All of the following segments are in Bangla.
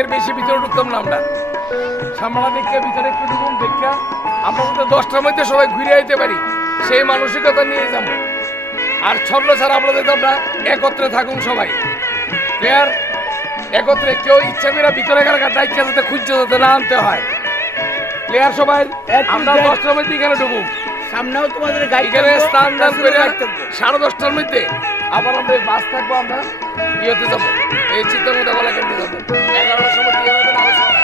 এর বেশি ভিতরে ঢুকতাম না আমরা। সামনা দেখে ভিতরে একটু ঢুকুন দেখা আমরা মধ্যে 10টার মধ্যে সবাই ঘুরে আইতে পারি, সেই মানসিকতা নিয়ে যাবো। আর ছন্দ ছাড়া আমরা দেখতাম না, একত্রে থাকুন সবাই প্লেয়ার, একত্রে কেউ ইচ্ছা করে ভিতরে গেলে দায়িত্ব যাতে খুঁজতে যাতে না আনতে হয়। প্লেয়ার সবাই আমরা 10টার মধ্যে এখানে ঢুকুন, সামনেও তোমাদের এখানে স্নান দান করে 10:30টার মধ্যে আবার আমরা বাস থাকবো, আমরা ইয়েতে যাবো, এই চিত্রমোদা গলা কেন্দ্রে যাবো। 11টার সময় দিয়ে হবে না আলোচনা।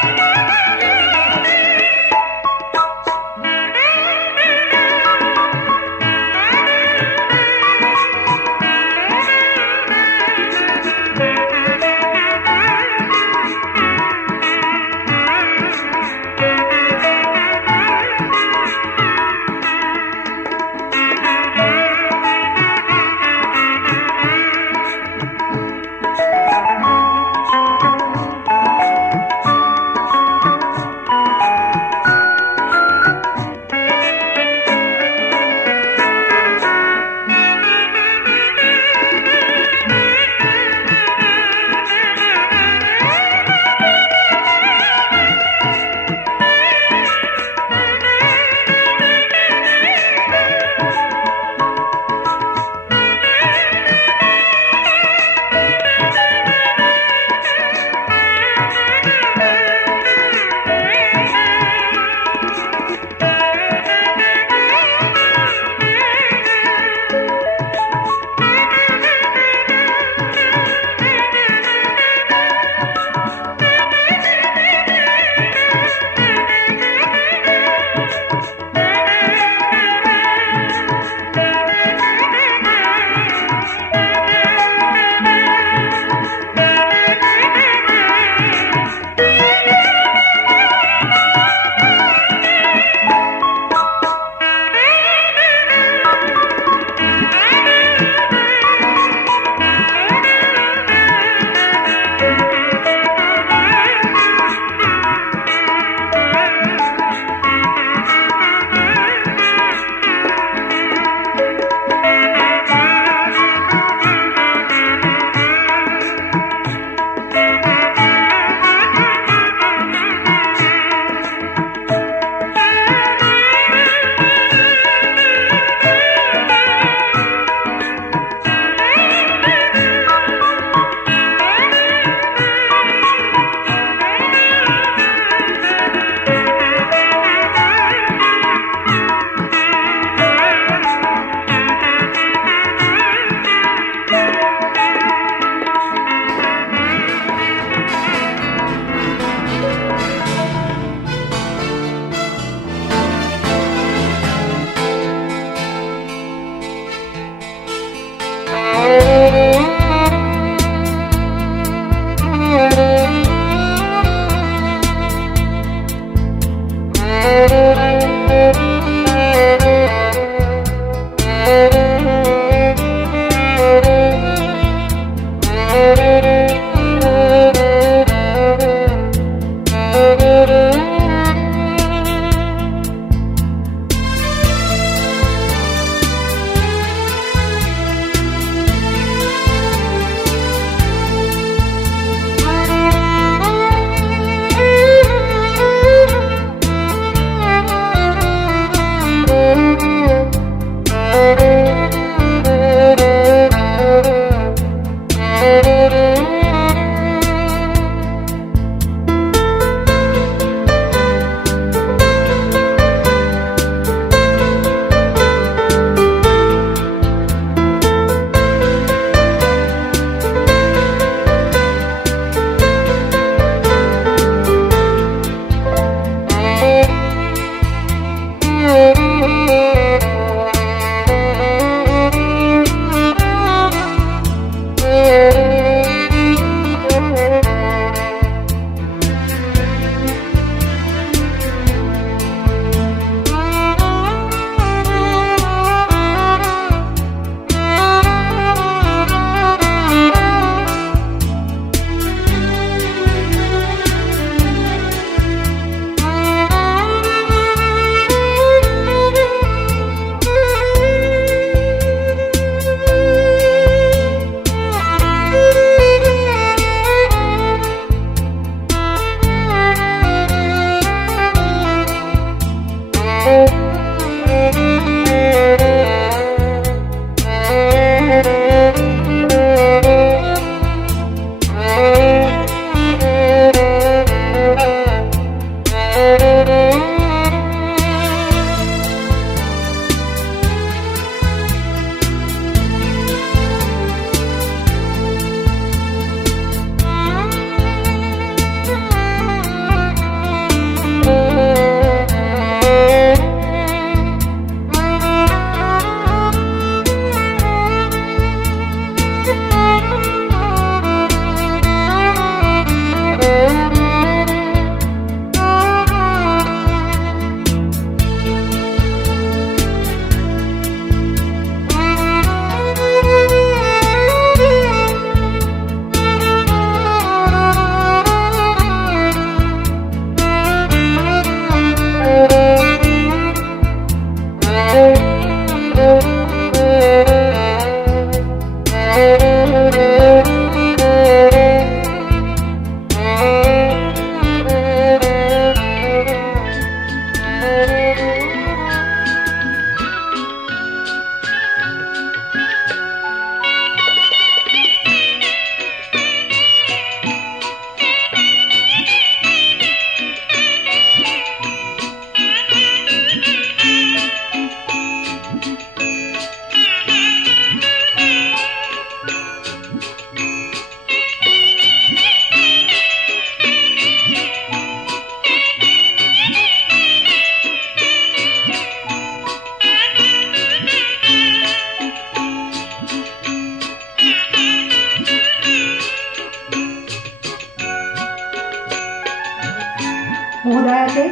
মহোদয়াকে।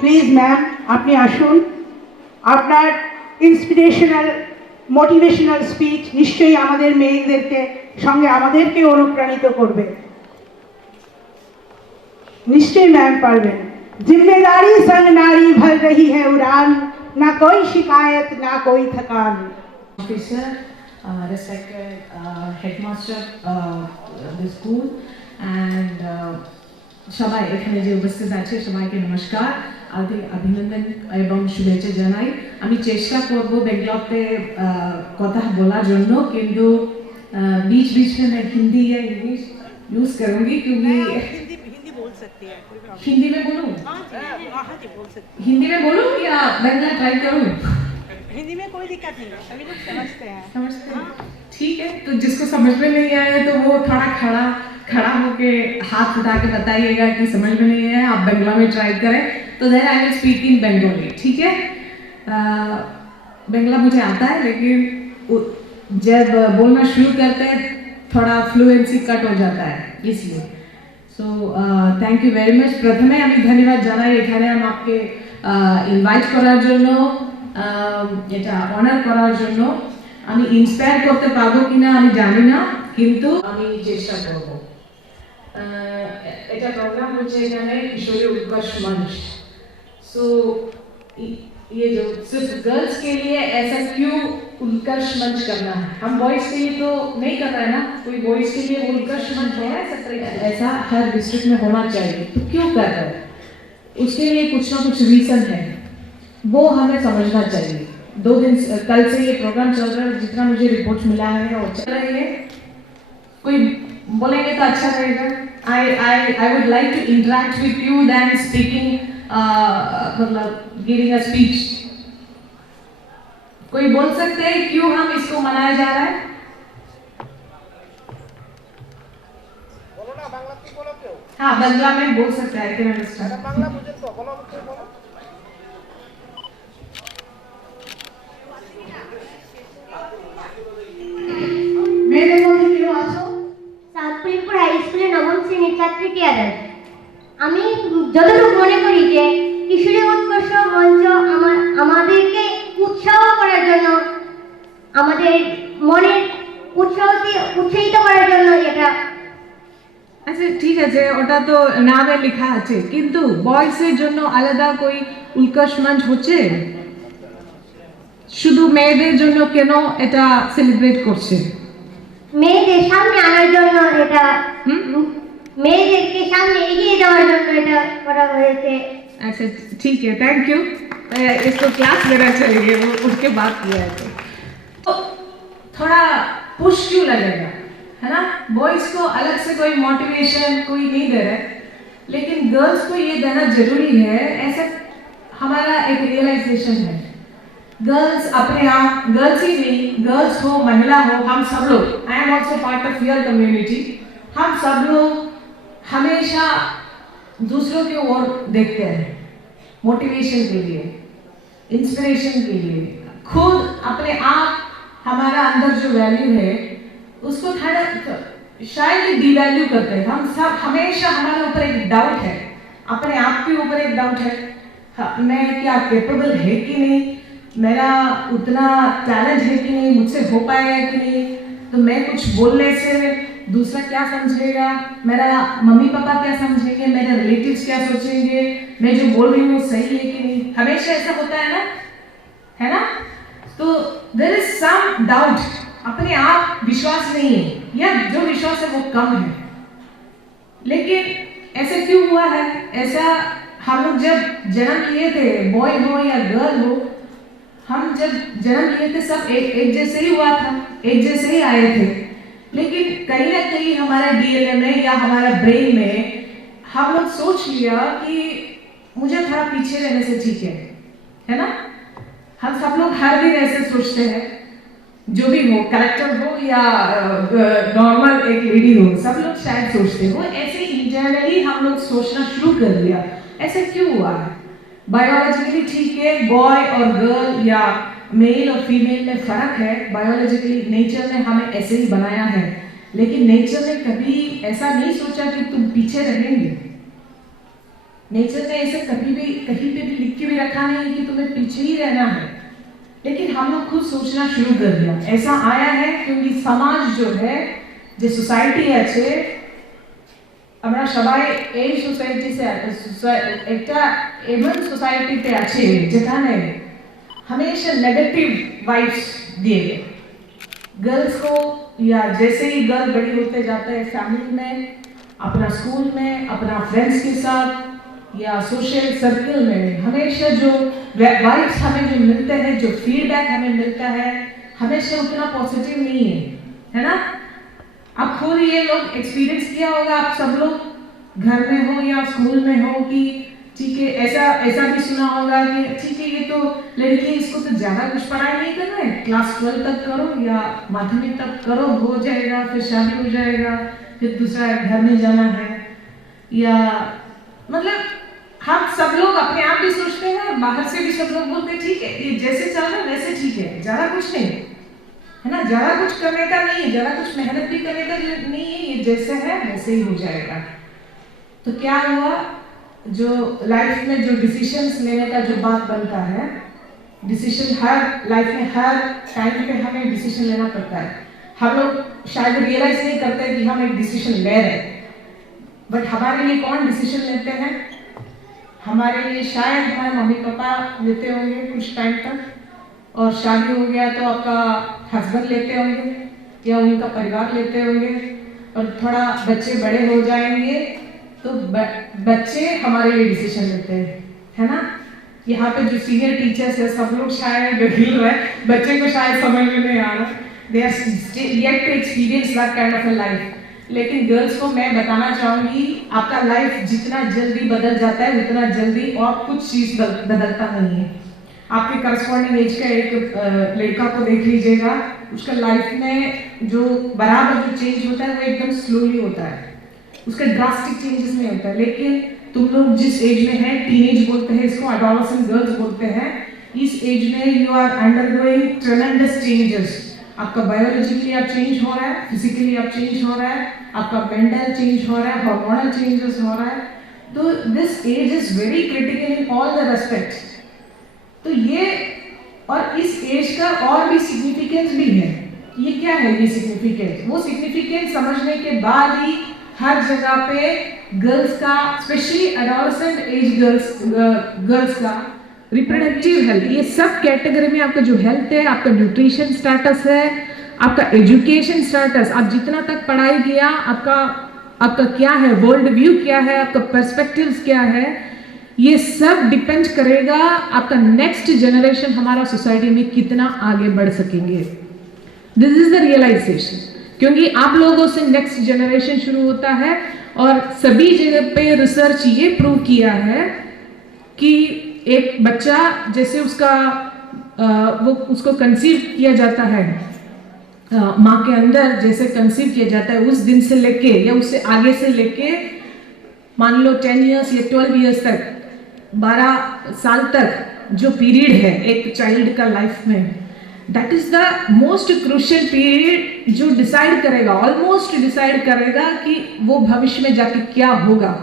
প্লিজ ম্যাম, আপনি আসুন। আপনার ইন্সপিরেশনাল মোটিভেশনাল স্পিচ নিশ্চয়ই আমাদের মেয়েদেরকে সঙ্গে আমাদেরকে অনুপ্রাণিত করবে। निश्चय मैम पार्वेन। जिम्मेदारी संग नारी भर रही है उड़ान, ना कोई शिकायत ना कोई थकान। Officer, respected headmaster the school and সবাই এখানে যে উপস্থিত আছে সবাইকে নমস্কার, অভিনন্দন এবং শুভেচ্ছা জানাই। আমি চেষ্টা করব বেঙ্গলতে কথা বলার জন্য, কিন্তু बीच बीच में मैं हिंदी या इंग्लिश यूज करूंगी क्योंकि हिंदी में बोलूं? हिंदी में बोलूं या बंगला ट्राई करूं? हिंदी में कोई दिक्कत नहीं है, सभी लोग समझते हैं। समझते हैं? ठीक है, तो जिसको समझ में नहीं आया तो वो थोड़ा खड़ा होके हाथ उठा के बताइएगा कि समझ में नहीं है, आप बंगला में ट्राई करें, तो then I will speak in Bengali. ठीक है, बंगला मुझे आता है, लेकिन जब बोलना शुरू करते हैं थोड़ा फ्लुएंसी कट हो जाता है, इसलिए। So thank you very much. प्रथमे আমি ধন্যবাদ জানাই এখানে আমাকে ইনভাইট করার জন্য, এটা অনার করার জন্য। আমি ইন্সপায়ার করতে পারবো কিনা আমি জানি না, কিন্তু আমি চেষ্টা করব। এটা প্রোগ্রাম হচ্ছে এখানে কিশোরী উৎকর্ষ মঞ্চ। सो ये जो सिर्फ गर्ल्स के लिए ऐसा क्यों उत्कर्ष मंच करना है? हम बॉयज के लिए तो नहीं कर रहे हैं ना, कोई बॉयज के लिए उत्कर्ष मंच हो सकता है, ऐसा हर डिस्ट्रिक्ट में होना चाहिए, तो क्यों कर रहे हैं? उसके लिए कुछ ना कुछ रीजन है, वो हमें समझना चाहिए। 2 दिन कल से ये प्रोग्राम चल रहा है, जितना मुझे रिपोर्ट मिला है वो चल रही है। कोई बोलेंगे तो अच्छा रहेगा। I would like to interact with you than speaking, मतलब giving a speech। कोई बोल सकते हैं क्यों हम इसको मनाया जा रहा है? बोलो ना, बांग्ला की बोलो क्यों? हाँ, बंगला में बोल सकते हैं, कैन अंडरस्टैंड। बांग्ला मुझे तो बोलो, मुझे बोलो। মেয়েদের মধ্যে কেউ আছো? সাতপুরিপুর হাই স্কুলে নবম শ্রেণীর ছাত্রী টিয়াদার। আমি যতটুকু মনে করি যে কিশোরী উৎকর্ষ মঞ্চ আমাদেরকে উৎসাহ করার জন্য, আমাদের মনের উৎসাহিত করার জন্য এটা। আচ্ছা ঠিক আছে, ওটা তো নামে লেখা আছে, কিন্তু বয়েজের জন্য আলাদা কই উৎকর্ষ মঞ্চ হচ্ছে? শুধু মেয়েদের জন্য কেন এটা সেলিব্রেট করছে? মেয়েদের সামনে আনার জন্য এটা, মেয়েদেরকে সামনে এগিয়ে যাওয়ার জন্য এটা করা হয়েছে। अच्छा ठीक है, थैंक यू। इसको क्लास लेना चाहिए, वो उसके बाद किया है तो थोड़ा पुश क्यों लगेगा, है ना? बॉयज को अलग से कोई मोटिवेशन कोई नहीं दे रहा है, लेकिन गर्ल्स को ये देना जरूरी है। ऐसा हमारा एक रियलाइजेशन है, गर्ल्स अपने आप, गर्ल्स ही नहीं, गर्ल्स हो महिला हो, हम सब लोग, I am also part of your community, हम सब लोग हमेशा दूसरों की ओर देखते हैं, मोटिवेशन के लिए, इंस्पिरेशन के लिए। खुद अपने आप हमारा अंदर जो वैल्यू है उसको थोड़ा शायद डिवैल्यू करते हैं। हम सब हमेशा हमारे ऊपर एक डाउट है, अपने आप के ऊपर एक डाउट है, मैं क्या कैपेबल है कि नहीं, मेरा उतना टैलेंट है कि नहीं, मुझसे हो पाएगा कि नहीं, तो मैं कुछ बोलने से दूसरा क्या समझेगा, मेरा मम्मी पापा क्या समझेंगे, मेरे रिलेटिव्स क्या सोचेंगे, मैं जो बोल रही हूँ सही है कि नहीं, हमेशा ऐसा होता है ना, है ना? तो देयर इज सम डाउट, अपने आप विश्वास नहीं है, या जो विश्वास है वो कम है। लेकिन ऐसा क्यों हुआ है? ऐसा हम लोग जब जन्म लिए थे, बॉय हो या गर्ल हो, हम जब जन्म लिए थे सब एक जैसे ही हुआ था, एक जैसे ही आए थे, लेकिन कहीं ना कहीं हमारे डीएनए में या हमारा ब्रेन में हम लोग सोच लिया कि मुझे थोड़ा पीछे रहने से ठीक है ना? हम सब लोग हर दिन ऐसे सोचते हैं, जो भी हो, करेक्टर हो या नॉर्मल एक लेडी हो, सब लोग शायद सोचते हो ऐसे। इंटरनली हम लोग सोचना शुरू कर दिया, ऐसा क्यों हुआ है? बायोलॉजिकली ठीक है, बॉय और गर्ल या मेल और फीमेल में फर्क है, बायोलॉजिकली नेचर ने हमें ऐसे ही बनाया है, लेकिन नेचर ने कभी ऐसा नहीं सोचा कि तुम पीछे रहेंगे। नेचर ने ऐसे कभी भी कहीं पे भी लिख के भी रखा नहीं कि तुम्हें पीछे ही रहना है, लेकिन हम लोग खुद सोचना शुरू कर दिया। ऐसा आया है क्योंकि समाज जो है, जो सोसाइटी আছে, আমরা সবাই এই সোসাইটিতে একটা এমন সোসাইটিতে আছে যেখানে हमेशा नेगेटिव वाइब्स दिए गए गर्ल्स को, या जैसे ही गर्ल बड़ी होते जाते हैं फैमिली में, अपना स्कूल में, अपना फ्रेंड्स के साथ या सोशल सर्कल में, हमेशा जो वाइब्स हमें जो मिलते हैं, जो फीडबैक हमें मिलता है, हमेशा उतना पॉजिटिव नहीं है ना। आप खुद ये लोग एक्सपीरियंस किया होगा, आप सब लोग घर में हो या स्कूल में हो कि ठीक है, ऐसा भी सुना होगा कि ठीक है ये तो लड़की, इसको तो ज़्यादा कुछ पढ़ाई नहीं करना है, क्लास 12 तक करो या माध्यमिक तक करो, हो जाएगा, फिर शादी हो जाएगा, फिर दूसरा घर में जाना है। या मतलब हम सब लोग अपने आप भी सोचते हैं, बाहर से भी सब लोग बोलते हैं ठीक है ये जैसे चल रहा है वैसे ठीक है, ज़्यादा कुछ नहीं है ना, ज़्यादा कुछ करने का नहीं है, ज़्यादा कुछ मेहनत भी करने का नहीं है, ये जैसे है वैसे ही हो जाएगा। तो क्या हुआ, जो लाइफ में जो डिसीजंस लेने का जो बात बनता है, डिसीजन हर लाइफ में हर टाइम पे हमें डिसीजन लेना पड़ता है। हम लोग शायद रियलाइज नहीं करते कि हम एक डिसीजन ले रहे हैं, बट हमारे लिए कौन डिसीजन लेते हैं? हमारे लिए शायद हमारे मम्मी पापा लेते होंगे कुछ टाइम तक, और शादी हो गया तो आपका हस्बैंड लेते होंगे या उनका परिवार लेते होंगे, और थोड़ा बच्चे बड़े हो जाएंगे तो बच्चे हमारे लिए डिसीजन लेते हैं, है ना। यहाँ पे जो सीनियर टीचर्स है सब लोग शायद हिल रहे हैं, बच्चे को शायद समझ में नहीं आ रहा, they are yet to experience that kind of a life. लेकिन गर्ल्स को मैं बताना चाहूँगी, आपका लाइफ जितना जल्दी बदल जाता है उतना जल्दी और कुछ चीज़ बदलता नहीं है। आपके करस्पॉन्डिंग एज का एक लड़का को देख लीजिएगा, उसका लाइफ में जो बराबर जो चेंज होता है वो एकदम स्लोली होता है, उसका ड्रास्टिक चेंजेस नहीं होता है। लेकिन तुम लोग जिस एज में है, टीनेज बोलते हैं इसको, एडोलेसेंट गर्ल्स बोलते हैं, इस एज में you are undergoing tremendous changes. आपका बायोलॉजिकली आप चेंज हो रहा है, फिजिकली आप चेंज हो रहा है, आपका मेंटल चेंज हो रहा है, हार्मोनल चेंजेस हो रहा है। तो this age is very critical in all the respects. तो ये और इस एज का और भी सिग्निफिकेंस भी है। ये क्या है ये सिग्निफिकेंस? वो सिग्निफिकेंस समझने के बाद ही हर जगह पे गर्ल्स का, स्पेशली एडोलेसेंट एज गर्ल्स का रिप्रोडक्टिव हेल्थ, ये सब कैटेगरी में आपका जो हेल्थ है, आपका न्यूट्रिशन स्टेटस है, आपका एजुकेशन स्टेटस, आप जितना तक पढ़ाई किया, आपका क्या है, वर्ल्ड व्यू क्या है, आपका पर्सपेक्टिव्स क्या है, ये सब डिपेंड करेगा आपका नेक्स्ट जनरेशन हमारा सोसाइटी में कितना आगे बढ़ सकेंगे। दिस इज द रियलाइजेशन, क्योंकि आप लोगों से नेक्स्ट जनरेशन शुरू होता है। और सभी जगह पे रिसर्च ये प्रूव किया है कि एक बच्चा जैसे वो उसको कंसीव किया जाता है, माँ के अंदर जैसे कंसीव किया जाता है, उस दिन से लेके या उससे आगे से लेके मान लो 10 इयर्स या 12 इयर्स तक, 12 साल तक जो पीरियड है एक चाइल्ड का लाइफ में, that is the most crucial period जो डिसाइड करेगा, ऑलमोस्ट डिसाइड करेगा कि वो भविष्य में जाके क्या होगा,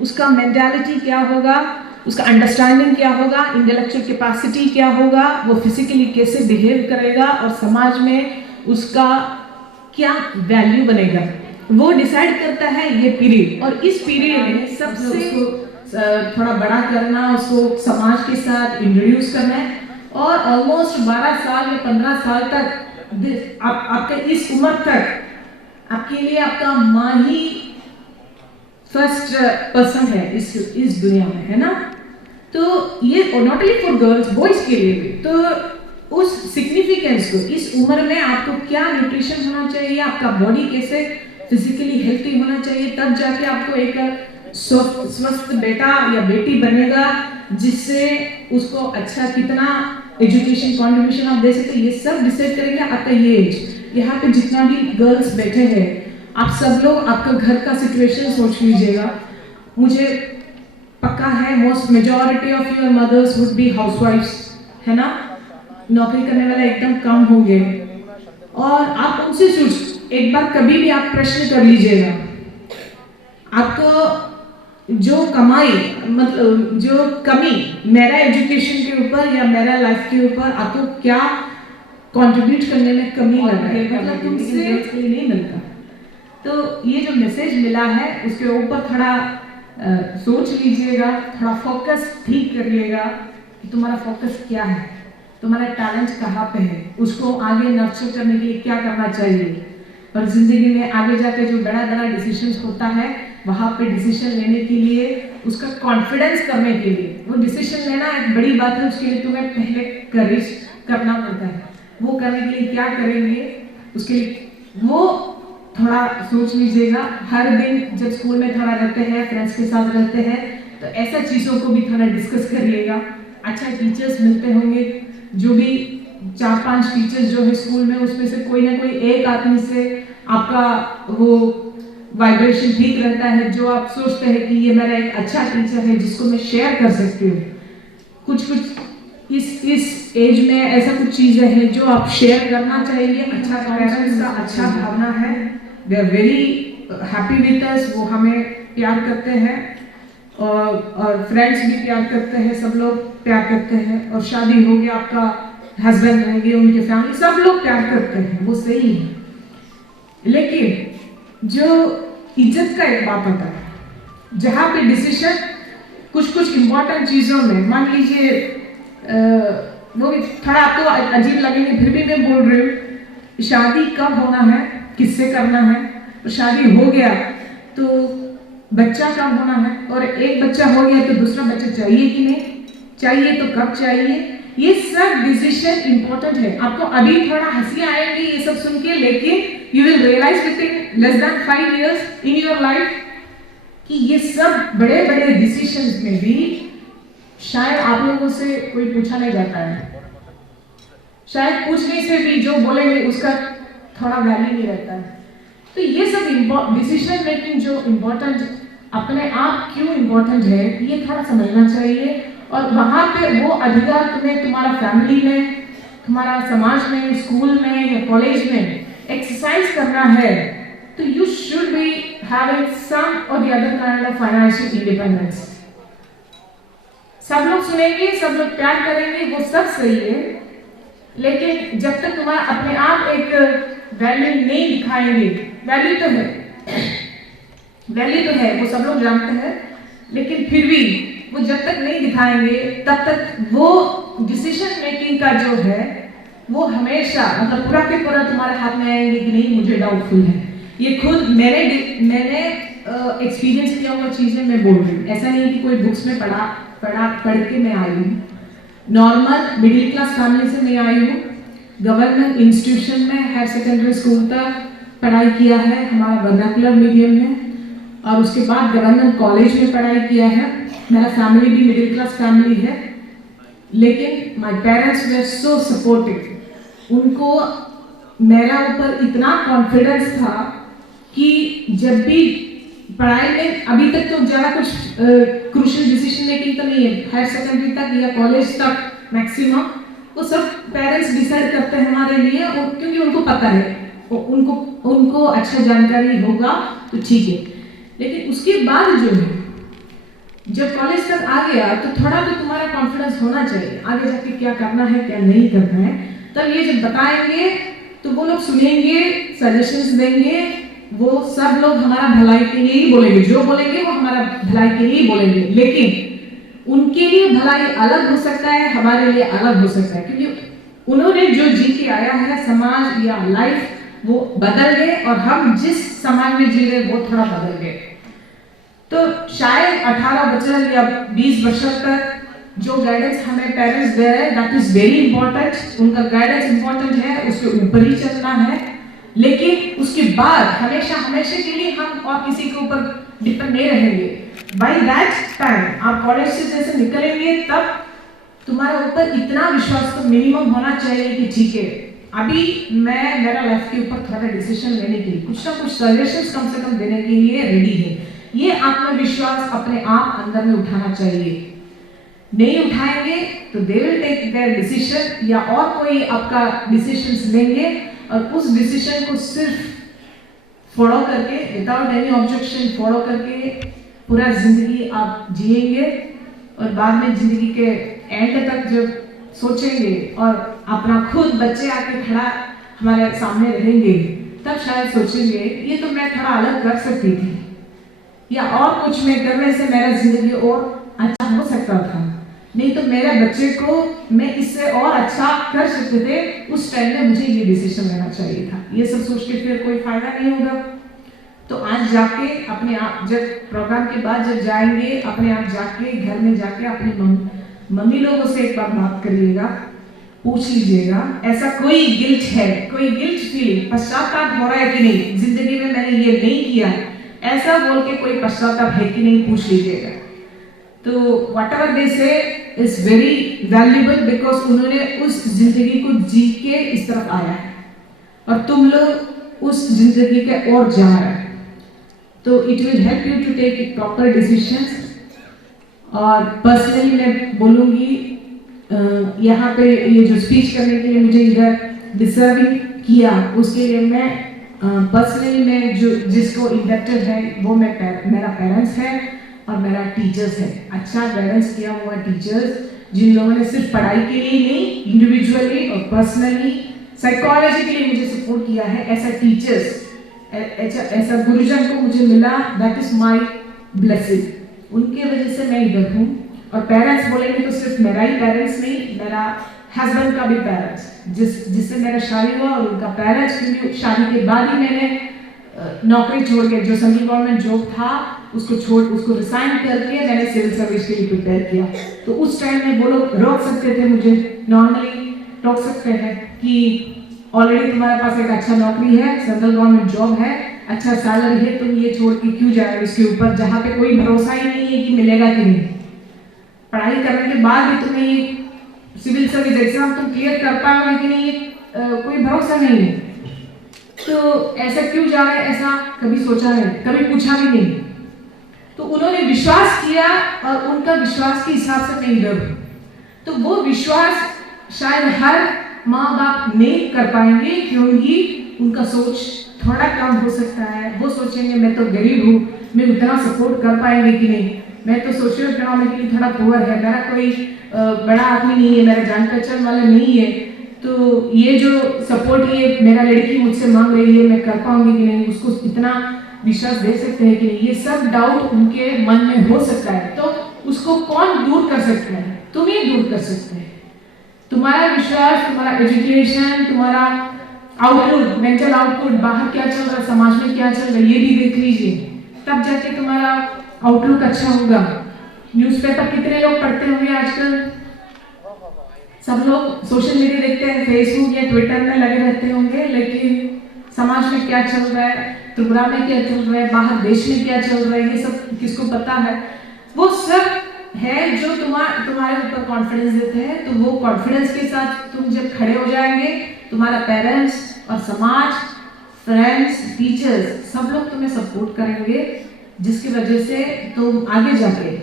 उसका मेंटालिटी क्या होगा, उसका अंडरस्टैंडिंग क्या होगा, इंटेलेक्चुअल कैपेसिटी क्या होगा, वो फिजिकली कैसे बिहेव करेगा और समाज में उसका क्या वैल्यू बनेगा, वो डिसाइड करता है ये पीरियड। और इस पीरियड में सबसे थोड़ा बड़ा करना, उसको समाज के साथ इंट्रोड्यूस करना है, और ऑलमोस्ट 12 साल या 15 साल तक आपके इस उम्र तक आपके लिए आपका माँ ही फर्स्ट पर्सन है इस दुनिया में, है ना। तो ये not only for girls, boys के लिए भी। तो उस सिग्निफिकेंस को, इस उम्र में आपको क्या न्यूट्रिशन होना चाहिए, आपका बॉडी कैसे फिजिकली हेल्थी होना चाहिए, तब जाके आपको एक स्वस्थ बेटा या बेटी बनेगा, जिससे उसको अच्छा कितना एजुकेशन कॉन्ट्रीब्यूशन आप दे सकते, ये सब डिसाइड करेंगे आपका ये एज। यहाँ पे जितना भी गर्ल्स बैठे हैं, आप सब लोग आपका घर का सिचुएशन सोच लीजिएगा। मुझे पक्का है most majority of your mothers would be हाउसवाइफ्स, है ना, नौकरी करने वाले एकदम कम होंगे। और आप उनसे एक बार कभी भी आप प्रश्न कर लीजिएगा, आपको जो कमाई मतलब जो कमी मेरा एजुकेशन के ऊपर या मेरा लाइफ के ऊपर आपको क्या कंट्रीब्यूट करने में कमी लग रहा है, मतलब तुमसे नहीं मिलता। तो ये जो मैसेज मिला है उसके ऊपर थोड़ा सोच लीजिएगा, थोड़ा फोकस ठीक करिएगा कि तुम्हारा फोकस क्या है, तुम्हारा टैलेंट कहाँ पे है, उसको आगे नर्चर करने के लिए क्या करना चाहिए। और जिंदगी में आगे जाके जो बड़ा बड़ा डिसीजन होता है वहाँ पे डिसीजन लेने के लिए उसका कॉन्फिडेंस करने के लिए, वो डिसीजन लेना एक बड़ी बात है, उसके लिए तुम्हें पहले करेज करना पड़ता है। वो करने के लिए क्या करेंगे उसके लिए वो थोड़ा सोच लीजिएगा। हर दिन जब स्कूल में थोड़ा रहते हैं, फ्रेंड्स के साथ रहते हैं, तो ऐसा चीज़ों को भी थोड़ा डिस्कस करिएगा। अच्छा टीचर्स मिलते होंगे, जो भी 4-5 टीचर्स जो है स्कूल में, उसमें से कोई ना कोई एक आदमी से आपका वो वाइब्रेशन ठीक रहता है, जो आप सोचते हैं कि ये मेरा एक अच्छा टीचर है जिसको मैं शेयर कर सकती हूँ। कुछ इस एज में ऐसा कुछ चीज़ें हैं जो आप शेयर करना चाहिए। अच्छा पेरेंट्स का अच्छा भावना है, they are very happy with us, वो हमें प्यार करते हैं और फ्रेंड्स भी प्यार करते हैं, सब लोग प्यार करते हैं। और शादी हो गया, आपका हस्बैंड रहेंगे, उनके फैमिली सब लोग प्यार करते हैं, वो सही है। लेकिन जो इज्जत का एक बात होता है, जहाँ पे डिसीजन कुछ इम्पोर्टेंट चीज़ों में, मान लीजिए वो भी थोड़ा आपको अजीब लगेंगे, फिर भी मैं बोल रही हूँ, शादी कब होना है, किससे करना है, तो शादी हो गया तो बच्चा कब होना है, और एक बच्चा हो गया तो दूसरा बच्चा चाहिए कि नहीं चाहिए, तो कब चाहिए, ये सब डिसीजन इंपॉर्टेंट है। आपको अभी थोड़ा हंसी आएगी ये सब सुन के, लेकिन you will realise within less than 5 years in your life कि ये सब बड़े बड़े डिसीजंस में भी शायद आप लोगों से कोई पूछा नहीं जाता है, शायद पूछने से भी जो बोलेंगे उसका थोड़ा वैल्यू नहीं रहता है। तो ये सब डिसीजन मेकिंग जो इम्पोर्टेंट, अपने आप क्यों इम्पोर्टेंट है, ये थोड़ा समझना चाहिए। और वहाँ पे वो अधिकार तुम्हें तुम्हारा फैमिली में, तुम्हारा समाज में, स्कूल में या कॉलेज में एक्सरसाइज करना है, तो you should be having some और the other kind of financial independence. सब लोग सुनेंगे, सब लोग प्यार करेंगे, वो सब सही है, लेकिन जब तक तुम्हारा अपने आप एक वैल्यू नहीं दिखाएंगे, वैल्यू तो है, वो सब लोग जानते हैं, लेकिन फिर भी वो जब तक नहीं दिखाएंगे तब तक वो डिसीजन मेकिंग का जो है वो हमेशा मतलब पूरा के पूरा तुम्हारे हाथ में आएंगे कि नहीं, मुझे डाउटफुल है। ये खुद मैंने एक्सपीरियंस किया हुआ चीजें मैं बोल रही हूँ, ऐसा नहीं कि कोई बुक्स में पढ़ के मैं आई हूँ। नॉर्मल मिडिल क्लास फैमिली से मैं आई हूँ, गवर्नमेंट इंस्टीट्यूशन में हायर सेकेंडरी स्कूल तक पढ़ाई किया है हमारा वर्नाकुलर मीडियम में, और उसके बाद गवर्नमेंट कॉलेज में पढ़ाई किया है। मेरा फैमिली भी मिडिल क्लास फैमिली है, लेकिन my parents were so supportive. उनको मेरा ऊपर इतना कॉन्फिडेंस था कि जब भी पढ़ाई में, अभी तक तो ज़्यादा कुछ क्रूशियल डिसीजन मेकिंग तो नहीं है, हायर सेकेंडरी तक या कॉलेज तक मैक्सिमम वो सब पेरेंट्स डिसाइड करते हैं हमारे लिए, और क्योंकि उनको पता है, उनको अच्छा जानकारी होगा तो ठीक है। लेकिन उसके बाद जो है, जब कॉलेज तक आ गया तो थोड़ा तो तुम्हारा कॉन्फिडेंस होना चाहिए आगे जाके क्या करना है क्या नहीं करना है। तब ये जब बताएंगे तो वो लोग सुनेंगे, सजेशंस देंगे, वो सब लोग हमारा भलाई के लिए ही बोलेंगे, जो बोलेंगे वो हमारा भलाई के लिए ही बोलेंगे, लेकिन उनके लिए भलाई अलग हो सकता है, हमारे लिए अलग हो सकता है, क्योंकि उन्होंने जो जी के आया है समाज या लाइफ वो बदल गए, और हम जिस समाज में जी रहे वो थोड़ा बदल गए। तो शायद 18 बच्चों या 20 वर्षों तक जो गाइडेंस हमें पेरेंट्स दे रहे हैं दैट इज वेरी इंपॉर्टेंट, उनका गाइडेंस इंपॉर्टेंट है, उसके ऊपर ही चलना है। लेकिन उसके बाद हमेशा के लिए हम और किसी के ऊपर डिपेंड नहीं रहेंगे। बाय दैट टाइम आप कॉलेज से जैसे निकलेंगे तब तुम्हारे ऊपर इतना विश्वास तो मिनिमम होना चाहिए कि ठीक है, अभी मैं मेरा लाइफ के ऊपर थोड़ा डिसीजन लेने के लिए कुछ ना कुछ सजेशंस कम से कम देने के लिए रेडी है। ये आत्मविश्वास अपने आप अंदर में उठाना चाहिए। नहीं उठाएंगे तो they will take their decision, या और कोई आपका डिसीजंस लेंगे, और उस डिसीजन को सिर्फ फॉलो करके विदाउट एनी ऑब्जेक्शन फॉलो करके पूरा जिंदगी आप जिएंगे और बाद में जिंदगी के एंड तक जब सोचेंगे और अपना खुद बच्चे आके खड़ा हमारे सामने रहेंगे, तब शायद सोचेंगे ये तो मैं थोड़ा अलग कर सकती थी, या और कुछ मैं करने से मेरा जिंदगी और अच्छा हो सकता था, नहीं तो मेरे बच्चे को मैं इससे और अच्छा कर सकते थे, उस टाइम में मुझे ये डिसीजन लेना चाहिए था। ये सब सोच के फिर कोई फायदा नहीं होगा। तो आज जाके अपने आप, जब प्रोग्राम के बाद जब जाएंगे, अपने आप जाके घर में जाके अपनी मम्मी लोगों से एक बार बात करिएगा, पूछ लीजिएगा ऐसा कोई गिल्ट है, कोई गिल्ट फीलिंग, पश्चाताप हो रहा है कि नहीं, जिंदगी में मैंने ये नहीं किया, ऐसा बोल के कोई पश्चाताप है कि नहीं पूछ लीजिएगा। तो whatever they say is very valuable because उन्होंने उस जिंदगी को जी के इस तरफ आया है और तुम लोग उस जिंदगी के और जा रहे हैं। तो it will help you to take proper decisions। और पर्सनली मैं बोलूँगी यहाँ पे ये जो स्पीच करने के लिए मुझे इधर डिजर्विंग किया, उसके लिए मैं पर्सनली मैं जो जिसको इंडक्टेड है वो मेरा पेरेंट्स है और मेरा टीचर्स है। अच्छा बैलेंस किया हुआ टीचर्स जिन लोगों ने सिर्फ पढ़ाई के लिए नहीं, इंडिविजुअली और पर्सनली साइकोलॉजी के लिए मुझे सपोर्ट किया है, ऐसा टीचर्स, ऐसा गुरुजन को मुझे मिला, दैट इज माय ब्लेसिंग। उनके वजह से मैं इधर हूँ। और पेरेंट्स बोलेंगे तो सिर्फ मेरा ही पेरेंट्स नहीं, मेरा हस्बैंड का भी पेरेंट्स, जिससे मेरा शादी हुआ, और उनका पेरेंट्स, क्योंकि शादी के बाद ही मैंने नौकरी छोड़ के जो सेंट्रल गवर्नमेंट जॉब था उसको रिसाइन करके मैंने सिविल सर्विस के लिए प्रिपेयर किया। तो उस टाइम में वो लोग रोक सकते थे मुझे, नॉर्मली रोक सकते हैं कि ऑलरेडी तुम्हारे पास एक अच्छा नौकरी है, सेंट्रल गवर्नमेंट जॉब है, अच्छा सैलरी है, तुम ये छोड़ के क्यों जा रहे हो इसके ऊपर जहाँ पे कोई भरोसा ही नहीं है कि मिलेगा कि नहीं। पढ़ाई करने के बाद भी तुम्हें ये सिविल सर्विस एग्जाम तुम क्लियर कर पाओगे कि नहीं, कोई भरोसा नहीं है, तो ऐसा क्यों जा रहा है, ऐसा कभी सोचा नहीं, कभी पूछा भी नहीं। तो उन्होंने विश्वास किया और उनका विश्वास के हिसाब से मैं इधर हूँ। तो वो विश्वास शायद हर माँ बाप नहीं कर पाएंगे, क्योंकि उनका सोच थोड़ा कम हो सकता है। वो सोचेंगे मैं तो गरीब हूँ, मैं उतना सपोर्ट कर पाएंगे कि नहीं, मैं तो सोशियो इकोनॉमिकली थोड़ा पुअर है, मेरा कोई बड़ा आदमी नहीं है, मेरा जान पहचान वाला नहीं है, तो ये जो सपोर्ट ये मेरा लड़की मुझसे मांग रही है मैं कर पाऊंगी कि नहीं, उसको इतना विश्वास दे सकते हैं कि नहीं, ये सब डाउट उनके मन में हो सकता है। तो उसको कौन दूर कर सकता है, तुम ही दूर कर सकते हैं। तुम्हारा विश्वास, तुम्हारा एजुकेशन, तुम्हारा आउटलुक, मेंटल आउटपुट, बाहर क्या चल रहा है, समाज में क्या चल रहा है, ये भी देख लीजिए, तब जाके तुम्हारा आउटलुक अच्छा होगा। न्यूज़पेपर कितने लोग पढ़ते होंगे आजकल, सब लोग सोशल मीडिया देखते हैं, फेसबुक या ट्विटर में लगे रहते होंगे, लेकिन समाज में क्या चल रहा है, त्रिपुरा में क्या चल रहा है, बाहर देश में क्या चल रहा है, ये सब किसको पता है। वो सब है जो तुम्हारे ऊपर कॉन्फिडेंस देते हैं। तो वो कॉन्फिडेंस के साथ तुम जब खड़े हो जाएंगे, तुम्हारा पेरेंट्स और समाज, फ्रेंड्स, टीचर्स, सब लोग तुम्हें सपोर्ट करेंगे, जिसकी वजह से तुम आगे जाके,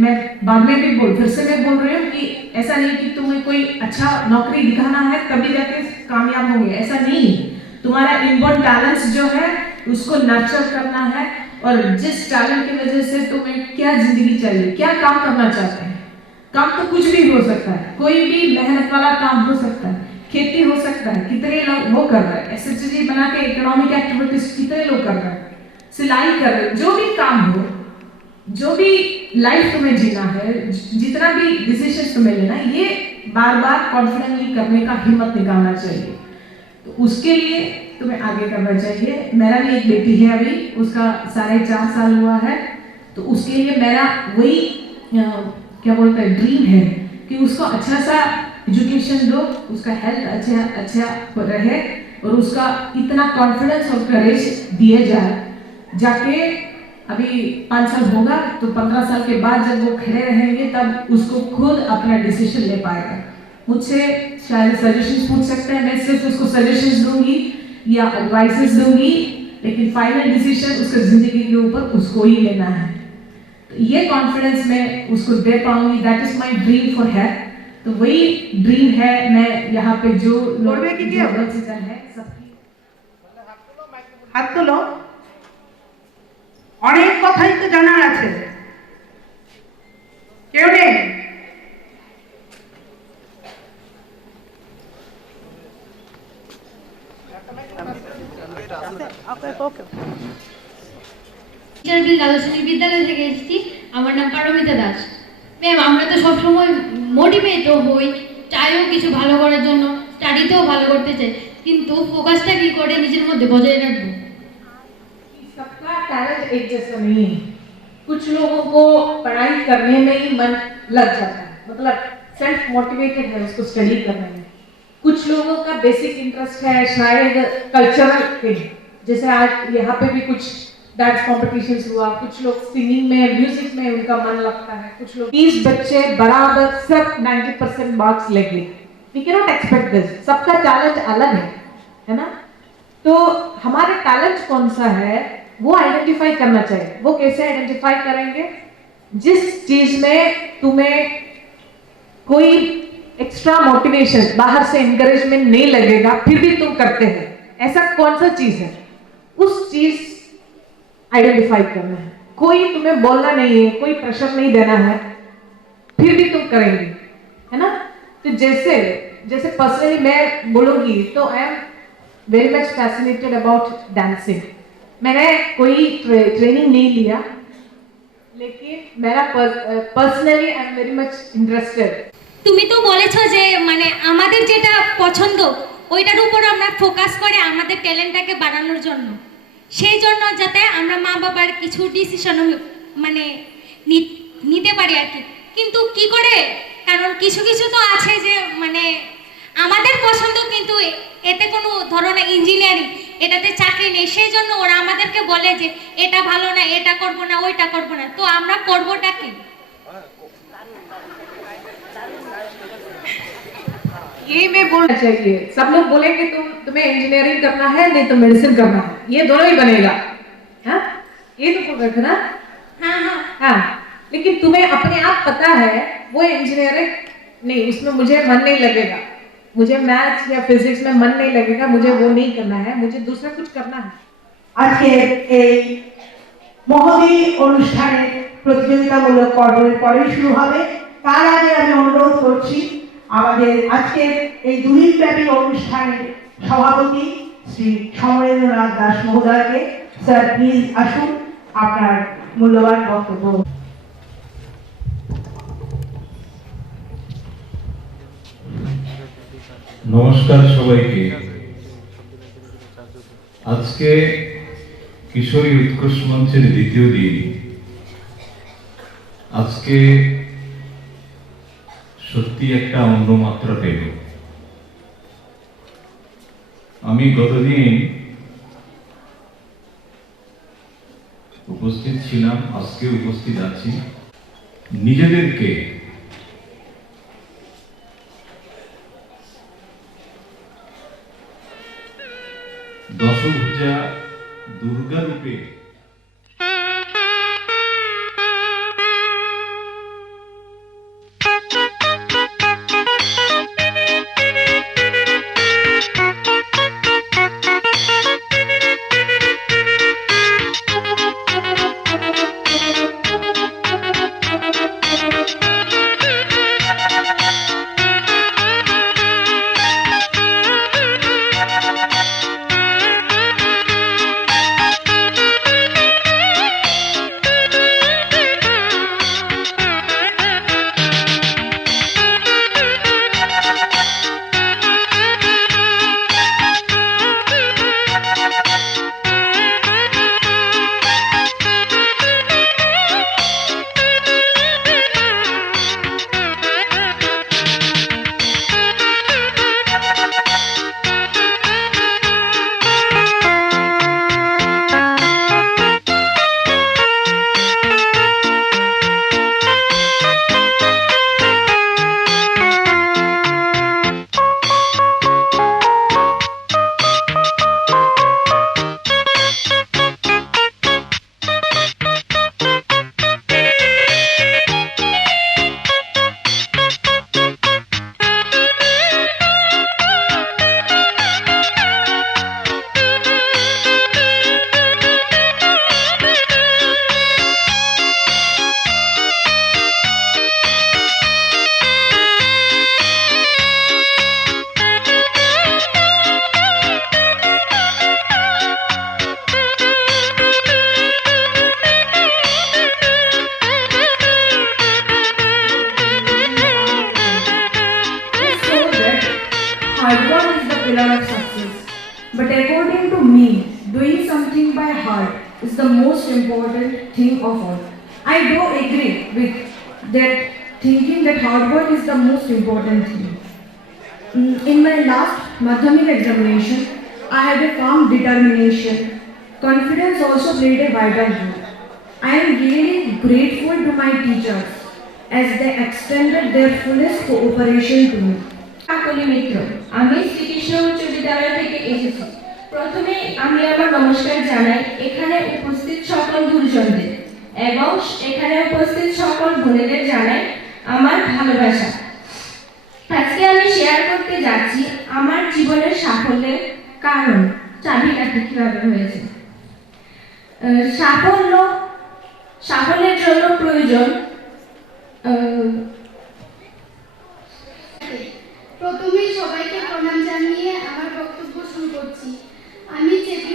मैं बाद में भी फिर से मैं बोल रही हूँ कि ऐसा नहीं कि तुम्हें कोई अच्छा नौकरी दिखाना है तभी जाके कामयाब होंगे, ऐसा नहीं। तुम्हारा इनबॉर्न टैलेंट्स जो है उसको नर्चर करना है, और जिस टैलेंट की वजह से तुम्हें क्या जिंदगी चाहिए, क्या काम करना चाहते हैं। काम तो कुछ भी हो सकता है, कोई भी मेहनत वाला काम हो सकता है, खेती हो सकता है, कितने लोग वो कर रहे हैं, एसएचजी बना के इकोनॉमिक एक्टिविटीज कितने लोग कर रहे हैं, सिलाई कर रहे हैं, जो भी काम हो, जो भी लाइफ तुम्हें जीना है, जितना भी डिसीजन तुम्हें लेना है, ये बार बार कॉन्फिडेंटली करने का हिम्मत निकालना चाहिए। तो उसके लिए तुम्हें आगे करना चाहिए। मेरा भी एक बेटी है, अभी उसका 4.5 साल हुआ है, तो उसके लिए मेरा वही क्या बोलते हैं ड्रीम है कि उसको अच्छा सा एजुकेशन दो, उसका हेल्थ अच्छा रहे, और उसका इतना कॉन्फिडेंस और करेज दिए जाए, जाके अभी 5 साल होगा तो 15 साल के बाद जब वो खड़े रहेंगे तब उसको खुद अपना डिसीजन ले पाएगा। मुझसे शायद सजेशंस पूछ सकते हैं, मैं सिर्फ उसको सजेशंस दूंगी या एडवाइसेस दूंगी, लेकिन फाइनल डिसीजन उसका जिंदगी के ऊपर उसको ही लेना है। तो ये कॉन्फिडेंस मैं उसको दे पाऊंगी, that is my dream for her. तो वही ड्रीम है, मैं यहाँ पे जो लोग है सबकी हाथ तो लो। অনেক কথাই তো জানার আছে। কেউ নেই? আলোচনী বিদ্যালয় থেকে এসেছি। আমার নাম পারমিতা দাস। ম্যাম, আমরা তো সবসময় মোটিভেট হই, চাইও কিছু ভালো করার জন্য, স্টাডিতেও ভালো করতে চাই, কিন্তু ফোকাসটা কি করে নিজের মধ্যে বজায় রাখবো? सबका टैलेंट एक जैसा नहीं है। कुछ लोगों को पढ़ाई करने में ही मन लग जाता है, मतलब सेल्फ मोटिवेटेड है उसको स्टडी करने में। कुछ लोगों का बेसिक इंटरेस्ट है शायद कल्चरल थिंग, जैसे आज यहाँ पे भी कुछ डांस कॉम्पिटिशन्स हुआ, कुछ लोग सिंगिंग में, म्यूजिक में उनका मन लगता है, कुछ लोग 30 बच्चे बराबर सब 90% मार्क्स लेंगे। We can not expect this, सबका टैलेंट अलग है ना? तो हमारे टैलेंट कौन सा है वो आइडेंटिफाई करना चाहिए। वो कैसे आइडेंटिफाई करेंगे? जिस चीज में तुम्हें कोई एक्स्ट्रा मोटिवेशन, बाहर से एनकरेजमेंट नहीं लगेगा, फिर भी तुम करते हैं, ऐसा कौन सा चीज है, उस चीज आइडेंटिफाई करना है। कोई तुम्हें बोलना नहीं है, कोई प्रेशर नहीं देना है, फिर भी तुम करेंगे, है ना? तो जैसे पर्सनली मैं बोलूंगी तो I am very much fascinated about dancing. मैंने कोई ट्रेनिंग नहीं लिया, लेकिन मेरा personally I am very much interested. তুমি তো বলেছো যে মানে আমাদের যেটা পছন্দ ওইটার উপর আমরা ফোকাস করে আমাদের ট্যালেন্টটাকে বাড়ানোর জন্য, সেই জন্য যাতে আমরা মা বাবার কিছু ডিসিশন মানে নিতে পারি আর কি। কিন্তু কি করে, কারণ কিছু কিছু তো আছে যে মানে আমাদের পছন্দ কিন্তু এতে কোনো ধরনের ইঞ্জিনিয়ারিং এটাতে চাকরি নেই, সেই জন্য ওরা আমাদেরকে বলে যে এটা ভালো না, এটা করব না, ওইটা করব না, তো আমরা করবোটা কি? ये मैं बोलना चाहिए, सब लोग बोलेंगे तुम्हें इंजीनियरिंग करना है, नहीं तो मेडिसिन करना है, ये दोनों ही बनेगा, हाँ? ये तो बोल रहे ना? हाँ हाँ हाँ, लेकिन तुम्हें अपने आप पता है वो इंजीनियरिंग नहीं, उसमें मुझे मन नहीं लगेगा, मुझे मैथ्स या फिजिक्स में मन नहीं लगेगा, मुझे वो नहीं करना है, मुझे दूसरा कुछ करना है। আজকে এই মহোদী অনুষ্ঠানের প্রতিযোগিতামূলক পর্বের পরেই শুরু হবে। তার আগে আমি অনুরোধ করছি আমাদের আজকের এই দুদিনব্যাপী অনুষ্ঠানের সভাপতি শ্রী সমরেন্দ্রনাথ দাস মহোদয়কে। স্যার প্লিজ আসুন, আপনার মূল্যবান বক্তব্য। নমস্কার সবাইকে। আজকে কিশোরী উৎকর্ষ মঞ্চের দ্বিতীয় দিন। আজকে সত্যি একটা অন্য মাত্রা পেল। আমি গতদিন উপস্থিত ছিলাম, আজকে উপস্থিত আছি। নিজেদেরকে দশভুজা দুর্গা রূপে something by heart is the most important thing of all. I do agree with that, thinking that hard work is the most important thing. In my last Madhyamik examination, I had a firm determination. Confidence also played a vital role. I am really grateful to my teachers as they extended their fullest cooperation to me. সকলে মিত্র, আমি শ্রীকৃষ্ণ উচ্চ বিদ্যালয় থেকে এসেছি। প্রথমে আমি আমার নমস্কার জানাই এখানে উপস্থিত সকল গুরুজনদের এবং এখানে উপস্থিত সকল বোনেদের জানাই আমার ভালোবাসা। আজকে আমি শেয়ার করতে যাচ্ছি আমার জীবনের সাফল্যের কারণ, চাবিকাঠি কিভাবে হয়েছে। সাফল্যের জন্য প্রয়োজন প্রথমেই সবাইকে প্রণাম জানিয়ে আমার বক্তব্য শুরু করছি। আমি চেপি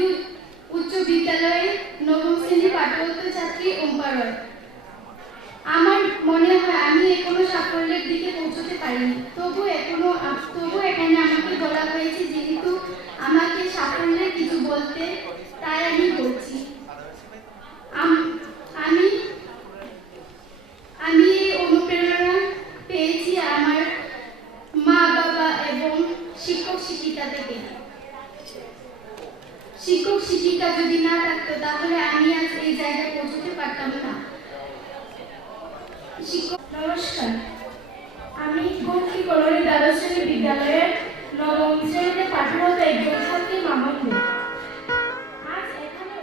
উচ্চ বিদ্যালয়ে নবম শ্রেণীর পাঠরত ছাত্রী অম্পা রয়। আমার মনে হয় আমি এখনো সাফল্যের দিকে পৌঁছতে পারিনি, তবু এখানে আমাকে বলা হয়েছে, যেহেতু আমাকে সাফল্যের কিছু বলতে, তাই আমি বলছি। আমি এই অনুপ্রেরণা পেয়েছি আমার মা বাবা এবং শিক্ষক শিক্ষিকা থেকে। শিক্ষক শিক্ষিকা যদি না থাকতো তাহলে আমি আজ এই জায়গায় পৌঁছতে পারতাম না। নমস্কার, আমি বঙ্কি কলোনি দ্বাদশ শ্রেণী বিদ্যালয়ের নবম শ্রেণীতে পাঠরত একজন ছাত্রী মামুন দে। আজ এখানে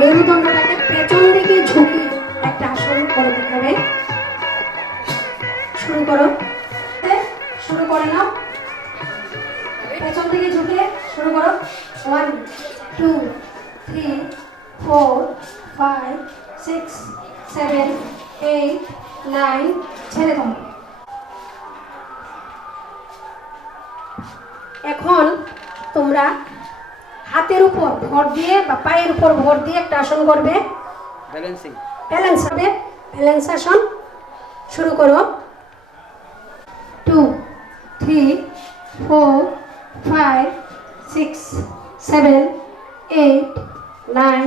মেরুদণ্ডটাকে পেছন দিকে ঝুঁকি একটা আসন করে দিতে হবে। শুরু করে নাও, পেছন দিকে ঝুঁকে শুরু করো। 1 2 3 4 5 6 7 8 9 ছেড়ে দাও। এখন তোমরা হাতের উপর ভর দিয়ে বা পায়ের উপর ভর দিয়ে একটা আসন করবে, ব্যালেন্স হবে, ব্যালেন্স আসন। শুরু করো। 2 3 4 5 6 7 8 9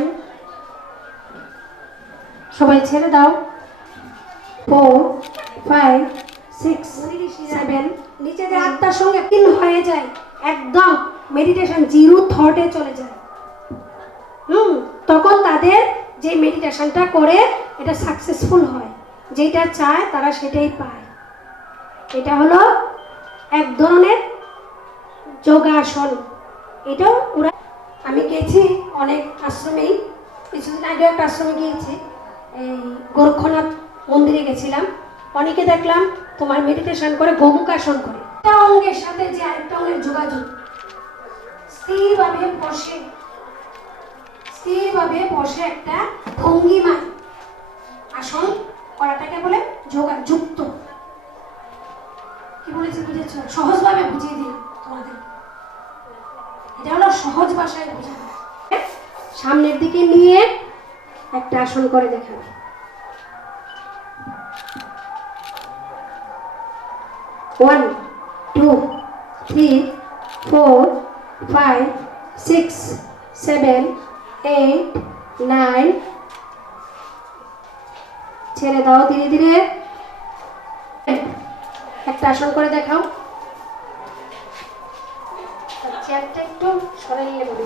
সবাই ছেড়ে দাও। 4 5 6 7 নিজেদের আত্মার সঙ্গে তিন হয়ে যায়, একদম মেডিটেশন জিরো থটে চলে যায়। তখন তাদের যে মেডিটেশনটা করে এটা সাকসেসফুল হয়, যেটা চায় তারা সেটাই পায়। এটা হলো এক ধরনের যোগাসন। এটাও ওরা, আমি গেছি অনেক আশ্রমেই, কিছুদিন আগে একটা আশ্রমে গিয়েছি, এই গোরক্ষনাথ মন্দিরে গেছিলাম। অনেকে দেখলাম তোমার মেডিটেশন করে গোমুখাসন করে, একটা অঙ্গের সাথে যে আরেকটা অঙ্গের যোগাযোগ। স্থিরভাবে বসে একটা ভঙ্গিমায় আসন করাটাকে বলে যোগাযুক্ত। কি বলেছি বুঝেছ? সহজভাবে বুঝিয়ে দিলাম তোমাদের। এটা হলো সহজ ভাষায় বোঝানো। সামনের দিকে নিয়ে একটা আসন করে দেখাবে। ওয়ান 2 3 4 5 6 7 8 9 ছেড়ে দাও ধীরে ধীরে। একটা আসন করে দেখাও। চেয়ারটা একটু সরাইলে বলি।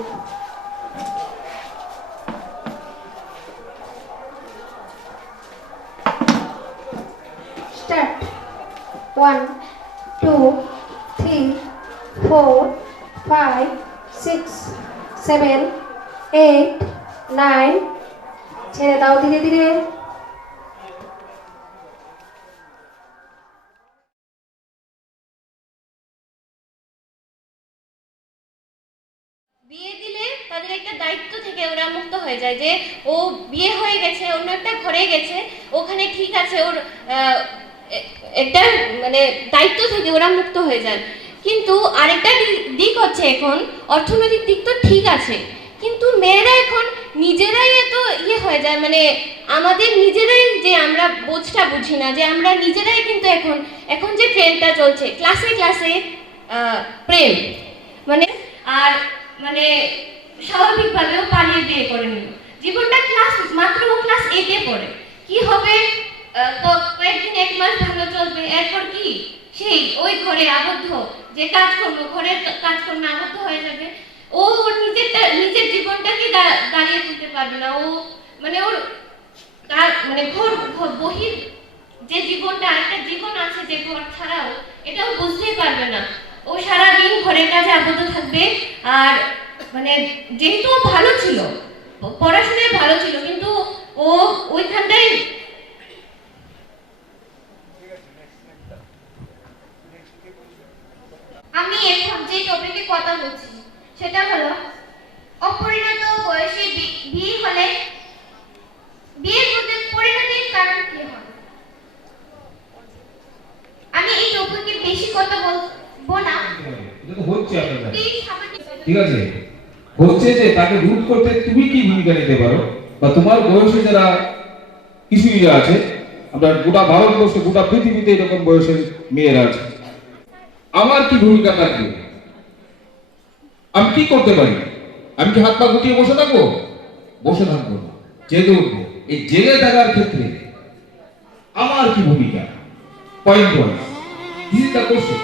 স্টার্ট। 1 2 3 4 5 6 7 8 9 ছেড়ে দাও ধীরে ধীরে। বিয়ে দিলে তাদের একটা দায়িত্ব থেকে ওরা মুক্ত হয়ে যায়, যে ও বিয়ে হয়ে গেছে, অন্য একটা ঘরে গেছে, ওখানে ঠিক আছে, ওর একটা মানে দায়িত্ব থেকে ওরা মুক্ত হয়ে যায়। কিন্তু আরেকটা দিক হচ্ছে, এখন অর্থনৈতিক দিক তো ঠিক আছে, কিন্তু মেয়েরা এখন নিজেরাই এত হয়ে যায়, মানে আমাদের নিজেরাই যে আমরা বোঝটা বুঝি না, যে আমরা নিজেরাই কিন্তু এখন যে ট্রেন্ডটা চলছে ক্লাসে ক্লাসে প্রেম, মানে আর মানে স্বাভাবিকভাবেও পালিয়ে বিয়ে করে নিল। জীবনটা মাত্র ক্লাস 8-এ পড়ে, কি হবে কয়েকদিন 1 মাস ভালো চলবে, এরপর কি সেই ওই ঘরে আবদ্ধ, যে কাজকর্ম ঘরের কাজকর্মে আবদ্ধ হয়ে যাবে। ও ওর নিজের জীবনটাকে দাঁড়িয়ে তুলতে পারবে না। ও মানে ওর মানে ঘর বহির যে জীবনটা, আরেকটা জীবন আছে যে ঘর ছাড়াও, এটাও বুঝতেই পারবে না। ও সারাদিন ঘরের কাজে আবদ্ধ থাকবে। আর মানে যেহেতু ভালো ছিল, পড়াশোনায় ভালো ছিল, কিন্তু ও ওইখানটাই আমি এখন যে টপিকে কথা বলছি সেটা হলো অপরিণত বয়সে বিয়ে হলে বিয়ের মধ্যে পরিণতির কারণ কি হয়। আমি এই টপিকে বেশি কথা বলবো না। এটা তো হচ্ছে আপনাদের, ঠিক আছে? হচ্ছে যে তাকে রুট করতে তুমি কি ভূমিকা নিতে পারো, বা তোমার বয়সে যারা কিছু আছে, আমরা গোটা ভারতবর্ষে গোটা পৃথিবীতে এরকম বয়সের মেয়েরা আছে, আমার কি ভূমিকা থাকবে? আমি কি করতে পারি? আমি কি হাত পা গুটিয়ে বসে থাকবো? বসে থাকবো না, জেগে উঠবো। এই জেগে থাকার ক্ষেত্রে আমার কি ভূমিকা? Point wise this is the question.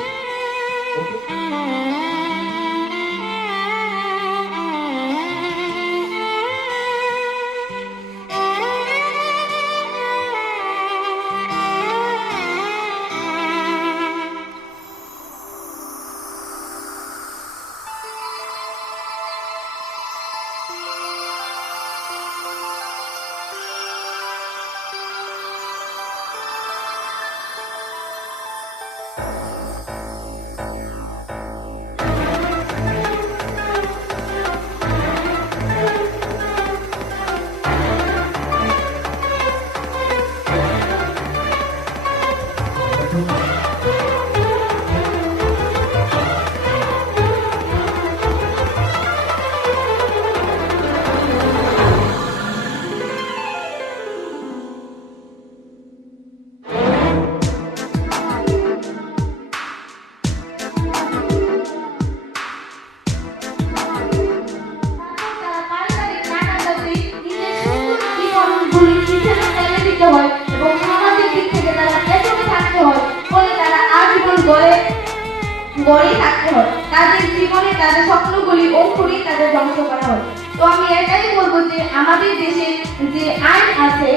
গড়েই থাকতে হয়, তাদের জীবনে তাদের স্বপ্নগুলি অঙ্কুরেই তাদের ধ্বংস করা হয়। তো আমি এটাই বলবো যে আমাদের দেশে যে আইন আছে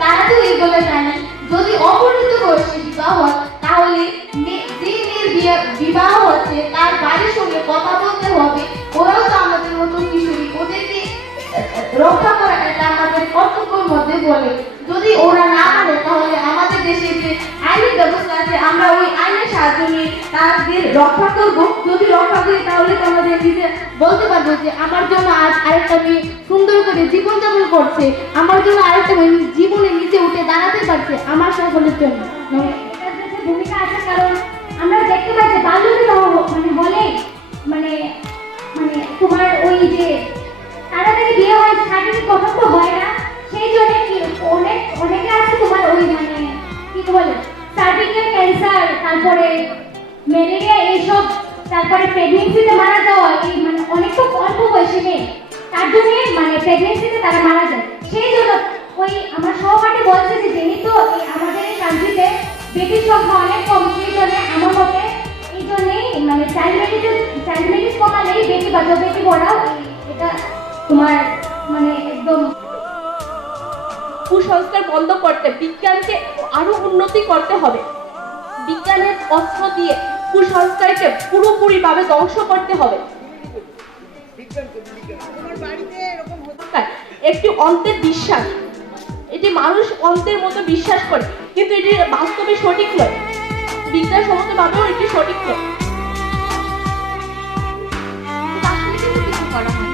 তারা তো এই বলে জানে যদি অপরিণত বয়সে বিবাহ হয় তাহলে যে মেয়ের বিবাহ হচ্ছে তার বাড়ির সঙ্গে কথা বলতে হবে। ওরাও তো আমাদের মতো কিশোরী, ওদেরকে রক্ষা করা এটা আমাদের কর্তব্যের মধ্যে বলে। যদি ওরা না মানে তাহলে আমাদের দেশে যে আইনের ব্যবস্থা আছে আমরা ওই আইনের সাহায্য নিয়ে তাদের রক্ষা করব। যদি রক্ষা করি তাহলে তো আমাদের নিজে বলতে পারবো যে আমার জন্য আজ আরেকটা মেয়ে সুন্দর করে জীবনযাপন করছে, আমার জন্য আরেকটা মেয়ে জীবনে নিচে উঠে দাঁড়াতে পারছে, আমার সকলের জন্য। ভূমিকা আছে, কারণ আমরা দেখতে পাই যে বাল্য বিবাহ হলে মানে মানে তোমার ওই যে তাড়াতাড়ি বিয়ে হয়, শারীরিক গঠন তো হয় না, সেই জন্য কি অনেকে আছে তোমার ওই মানে কি বলে সার্ভিক্যাল ক্যান্সার, তারপরে ম্যালেরিয়া, এইসব, তারপরে প্রেগনেন্সিতে মারা যাওয়া, এই মানে অনেক তো অল্প বয়সে নেই, তার জন্য মানে প্রেগনেন্সিতে তারা মারা যায়। সেই জন্য ওই আমার সহপাঠী বলছে যে যেহেতু আমাদের এই কান্ট্রিতে বেটির সংখ্যা অনেক কম, সেই জন্য আমার মতে এই জন্যেই মানে চাইল্ড ম্যারেজ কমালেই বেটি বাঁচাও বেটি পড়াও, এটা তোমার মানে একদম কুসংস্কার বন্ধ করতে বিজ্ঞানকে আরো উন্নতি করতে হবে। বিজ্ঞানের অস্ত্র দিয়ে কুসংস্কারকে পুরোপুরিভাবে ধ্বংস করতে হবে। একটি অন্তের বিশ্বাস, এটি মানুষ অন্তের মতো বিশ্বাস করে, কিন্তু এটি বাস্তবে সঠিক নয়, বিজ্ঞানসম্মতভাবেও এটি সঠিক নয়। কিছু করা হয়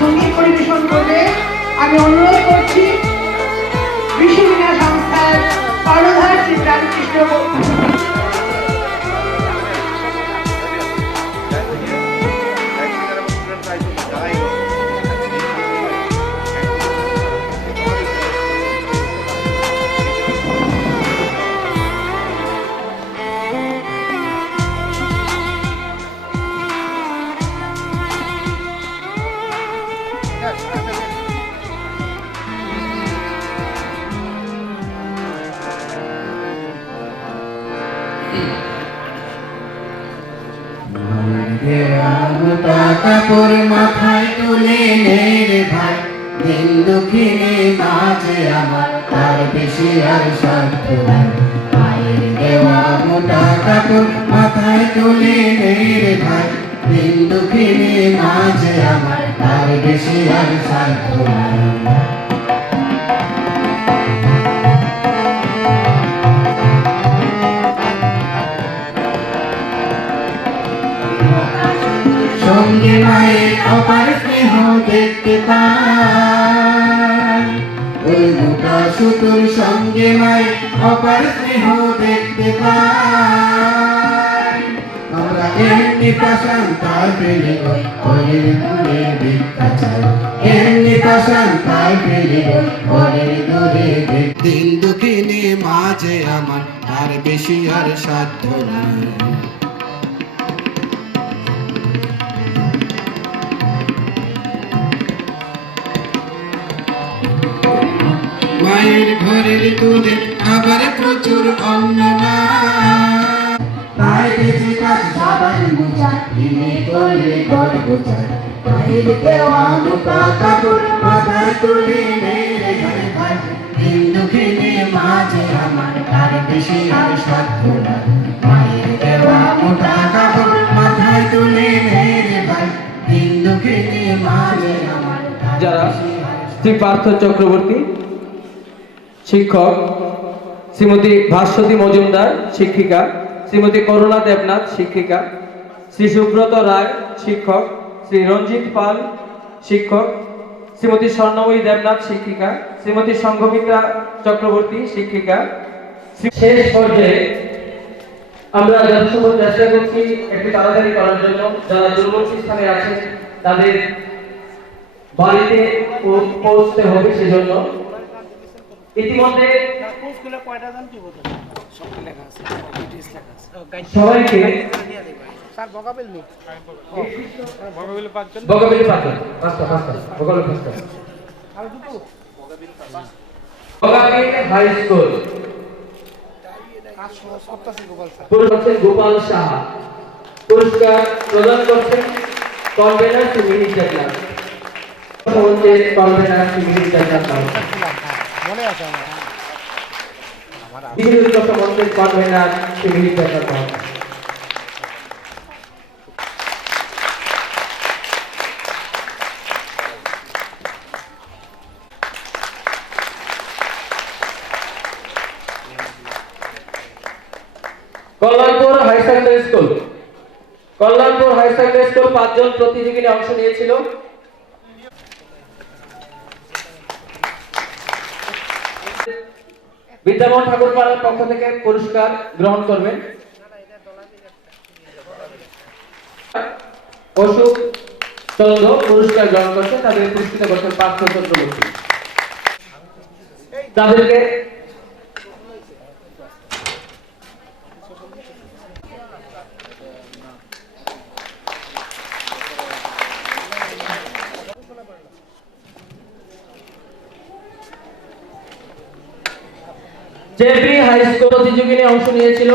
সঙ্গীত পরিবেশন করবে। আমি অনুরোধ করছি বিশ্ববিদ্যালয় সংস্থার কর্ণধার শ্রী রামকৃষ্ণ কাপড় মাথায় তুলে রে ভাই, দিন দুঃখিনী মাঝে আমার তার বেশি আর সাধ্য নাই। মায়ের দেওয়া মোটা কাপড় মাথায় তুলে রে ভাই, দিন দুঃখিনী মাঝে আমার তার বেশি আর সাধ্য নাই। সঙ্গে মায়ের অপার স্নেহ দেখতে পাই, ওই মোটা সুতোর সঙ্গে মায়ের অপার স্নেহ দেখতে পাই। আমরা এমনি পাশান তার পেলে ওই ঘরের দূরে ভিক্ষা চাই এমনি পাশান তার পেলে ওই ঘরের দূরে দিন দুঃখিনী মাঝে আমার তার বেশি আর সাধ্য নাই মায়ের ঘরের দুধে আবার প্রচুর অন্ন তাই বেশি কাজ সবাই বুঝায় তিনি করলে ঘর বোঝায় মায়ের দেওয়া মোটা কাপড় মাথায় তুলে মেরে ঘরে ভাই দিন দুঃখিনী মাঝে আমার তার বেশি আর সাধ্য নাই মায়ের দেওয়া মোটা কাপড় মাথায় তুলে মেরে ভাই দিন দুঃখিনী মাঝে আমার যারা শ্রী পার্থ চক্রবর্তী শিক্ষক, শ্রীমতী ভাস্বতী মজুমদার শিক্ষিকা, শ্রীমতী করুণা দেবনাথ শিক্ষিকা, শ্রী সুব্রত রায় শিক্ষক, শ্রী রঞ্জিত পাল শিক্ষক, শ্রীমতী স্বর্ণময়ী দেবনাথ শিক্ষিকা, শ্রীমতী সংঘমিত্রা চক্রবর্তী শিক্ষিকা। শেষ পর্যায়ে আমরা যথাসম্ভব চেষ্টা করছি একটু তাড়াতাড়ি করার জন্য। যারা দূরবর্তী স্থানে আছেন তাদের বাড়িতে পৌঁছতে হবে, সেজন্য ইতিমধ্যে সবাইকে হাই স্কুল গোপাল সাহা পুরস্কার প্রদান করছেন কনভেনার শ্রী মিহির দেবনাথ। মনে আছে Kalyanpur high secondary school. Kalyanpur high secondary school 5 জন প্রতিযোগী অংশ নিয়েছিল। বিদ্যামোহন ঠাকুর পাড়ার পক্ষ থেকে পুরস্কার গ্রহণ করবেন অশোক চন্দ্র পুরস্কার গ্রহণ করছেন, তাদের পুরস্কৃত করছেন পার্থ চক্রবর্তী। তাদেরকে জেবরি হাই স্কুল প্রতিযোগিতায় অংশ নিয়েছিল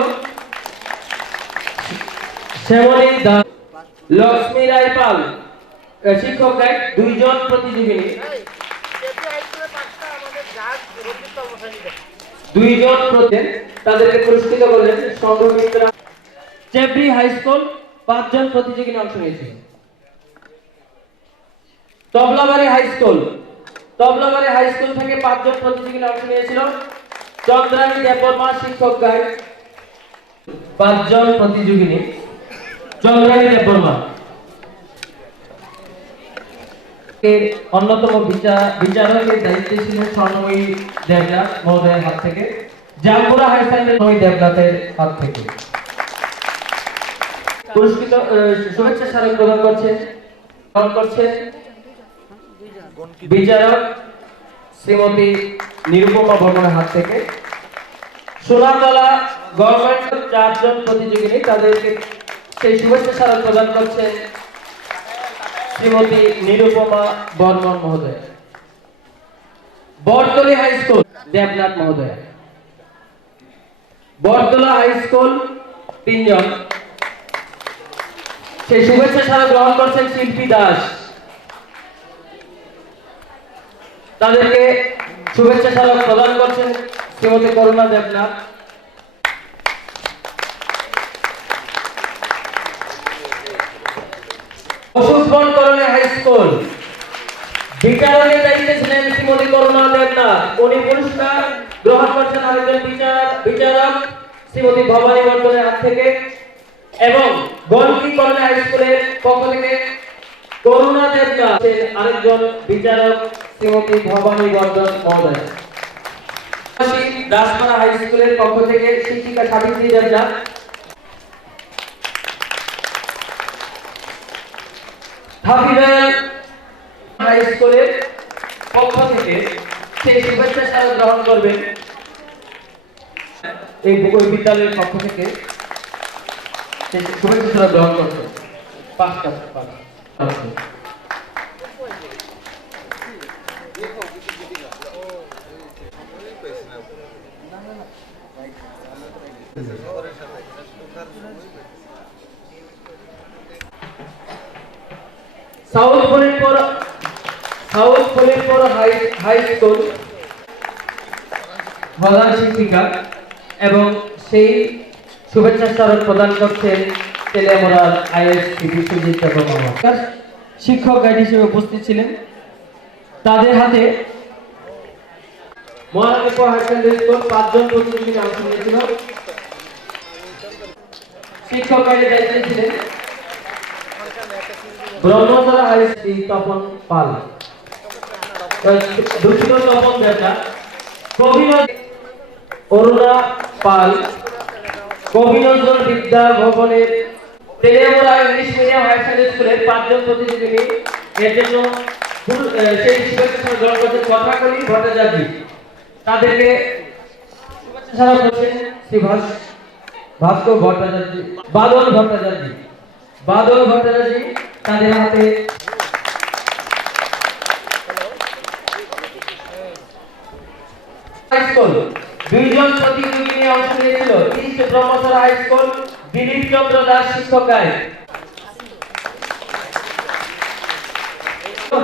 শ্যামলী দাস, লক্ষ্মী রায় পাল শিক্ষক গাইড 2 জন প্রতিযোগী, 2 জন তাদেরকে পুরস্কৃত করলেন সংঘমিত্রা। জেবরি হাই স্কুল 5 জন প্রতিযোগী অংশ নিয়েছিল। Tablabari high school, Tablabari high school থেকে 5 জন প্রতিযোগী অংশ নিয়েছিল। চন্দ্রানী দেববর্মা শিক্ষক গাইড 5 জন প্রতিযোগিনী। চন্দ্রানী দেববর্মা এর অন্যতম বিচারকের দায়িত্বে ছিলেন স্বর্ণময়ী দেবনাথ মহোদয়ের হাত থেকে। জামপুরা হাই সেকেন্ডারি দেবনাথের হাত থেকে পুরস্কৃত শুভেচ্ছা স্মারক প্রদান করছেন বিচারক শ্রীমতী নিরুপমা বর্মনের হাত থেকে। সোনাতলা গভর্নমেন্ট 4 জন প্রতিযোগিনী, তাদেরকে সেই শুভেচ্ছা স্মারক প্রদান করছেন শ্রীমতী নিরুপমা বর্মন মহোদয়। বরতলী হাই স্কুল দেবনাথ মহোদয়। বরতলা হাই স্কুল 3 জন, সেই শুভেচ্ছা স্মারক গ্রহণ করছেন শিল্পী দাস। তাদেরকে শুভেচ্ছা স্মারক প্রদান করছেন শ্রীমতী করুণা দেবনাথ। অশোকবন করণে হাই স্কুল বিচারকের দায়িত্বে ছিলেন শ্রীমতী করুণা দেবনাথ। উনি পুরস্কার গ্রহণ করছেন আরেকজন বিচারক শ্রীমতী ভবানী বর্ধনের হাত থেকে। এবং গলকি করণে হাই স্কুলের পক্ষ থেকে করুণা দেবনাথ আরেকজন বিচারক শ্রীমতী ভবানী বর্ধন মহোদয়। দাসপাড়া হাই স্কুলের পক্ষ থেকে শিক্ষিকা সাবিত্রী দেবনাথ। হাফিজাল হাই স্কুলের পক্ষ থেকে সেই শুভেচ্ছা স্মারক গ্রহণ করবেন। এই বিদ্যালয়ের পক্ষ থেকে সেই শুভেচ্ছা স্মারক গ্রহণ করবেন। পাঁচটা সাউথ ফরিদপুর হাই স্কুল প্রধান শিক্ষিকা এবং সেই শুভেচ্ছা স্মারক প্রদান করছেন তেলিয়ামুড়া আইএসসি বিশ্বজিৎ মামা। শিক্ষক গাইড হিসেবে উপস্থিত ছিলেন। তাদের হাতে মহারানীপুর হাই সেকেন্ডারি স্কুল ৫ জন প্রতিযোগী অংশ নিয়েছিল। শিক্ষক গাইডের দায়িত্বে ছিলেন ব্রহ্মতলা হাই স্কুল তপন পাল, দুঃখিত তপন দেবনা, অরুণা পাল, কবি নজরুল বিদ্যা ভবনের Teliamura English medium high secondary স্কুলের ৫ জন প্রতিযোগী এর জন্য সেই শুভেচ্ছা গ্রহণ করছেন কথাকলি ভট্টাচার্য। তাদেরকে শুভেচ্ছা স্মারক করছেন শ্রী ভাস্কর ভট্টাচার্য, বাদল ভট্টাচার্য। তাদের হাতে হাই স্কুল ২ জন প্রতিযোগী নিয়ে অংশ নিয়েছিল। East ব্রহ্মসরা high school Dilip Chandra Das শিক্ষক গাইড,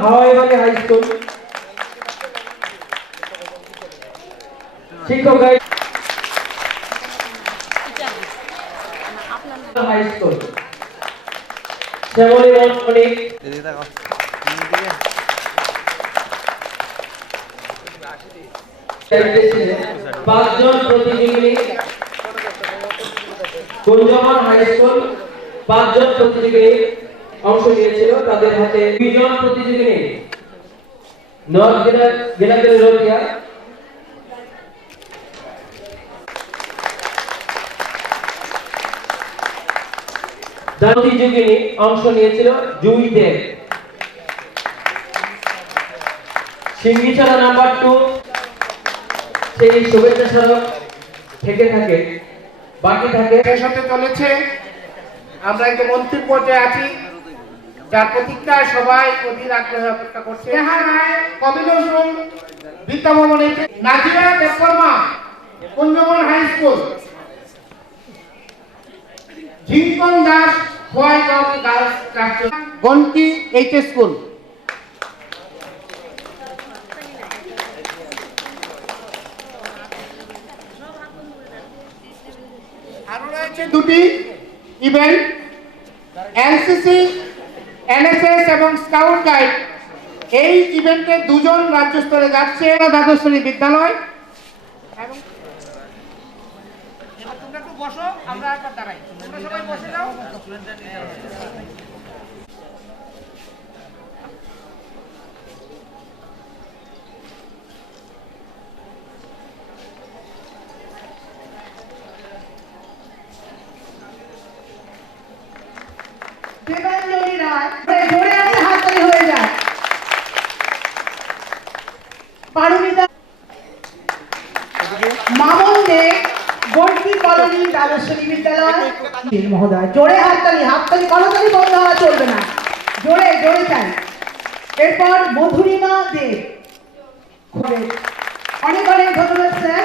হাওয়াইবালি হাই স্কুল শিক্ষক গাইড, হাই স্কুল শ্যামলী মণিক, পাঁচজন প্রতিযোগী কুঞ্জবন হাই স্কুল ৫ জন প্রতিযোগী অংশ নিয়েছিল। তাদের হাতে ২ জন প্রতিযোগী নর্থ গেলাগেল রোডিয়া, প্রতিযোগী অংশ নিয়েছিল জুই দেব। সিংহিছড়া নাম্বার 2 সেই শুভেচ্ছা স্মারক থেকে থাকে বাকি থাকে। শেষ হতে চলেছে। আমরা একটু অন্তিম পর্যায়ে আছি, যার প্রতীক্ষায় সবাই অধীর আগ্রহে অপেক্ষা করছে। কবি নজরুল বিদ্যা ভবনের Nazira Debbarma Kunjaban high school, Jhinkan Das Khowaigaon girls class, Ganti HS school. আরো রয়েছে 2টি ইভেন্ট, এনসিসি, এনএসএস এবং স্কাউট গাইড। এই ইভেন্টে 2 জন রাজ্য স্তরে যাচ্ছে দ্বাদশ শ্রেণী বিদ্যালয়। এবং তোমরা একটু বসো, আমরা একবার দাঁড়াই, তোমরা সবাই বসে যাও। দেবাঞ্জলি রায় জোরে একটা হাততালি হয়ে যায়। পারমিতা মামন দে গন্টি কলোনি দ্বাদশ শ্রেণী বিদ্যালয় মহোদয়, জোরে হাততালি করতালি বন্ধ হওয়া চলবে না, জোরে চাই। এরপর মধুরিমা দে, অনেক ধন্যবাদ স্যার।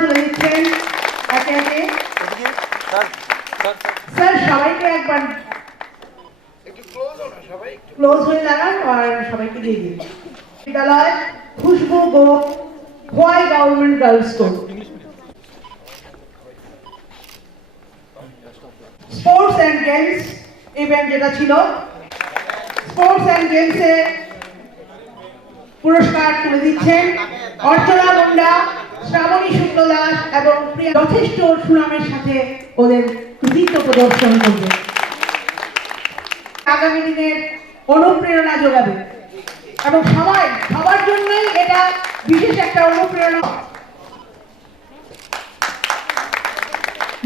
তুলে দিচ্ছেন একে একে স্যার, সবাইকে একবার ক্লোজ হয়ে দাঁড়ান আর সবাইকে দিয়ে দিন। বিদ্যালয় খুশবু গো Khowai government girls school. Sports and games event যেটা ছিল, স্পোর্টস অ্যান্ড গেমসে পুরস্কার তুলে দিচ্ছেন অর্চনা মুন্ডা, শ্রাবণী শুক্ল দাস এবং প্রিয়া। যথেষ্ট সুনামের সাথে ওদের কৃতিত্ব প্রদর্শন করবে, আগামী দিনের অনুপ্রেরণা যোগাবে এবং সবার জন্যই এটা বিশেষ একটা অনুপ্রেরণা।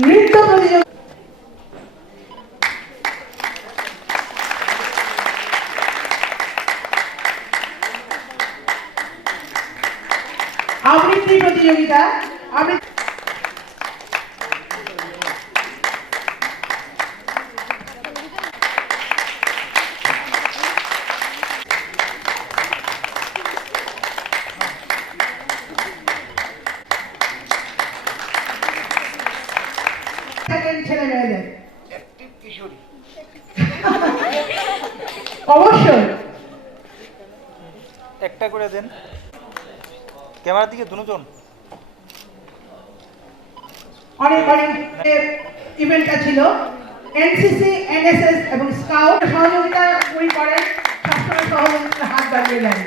নৃত্য প্রতিযোগিতা আবৃত্তি প্রতিযোগিতা ছেলে মেয়েদের অবশ্যই একটা করে দেন ক্যামেরার দিকে দুজন। অনেক অনেক ইভেন্টটা ছিল। এনসিসি, এনএসএস এবং স্কাউট সহযোগিতা করেন, সবসময় সহযোগিতার হাত বাড়িয়ে দেন।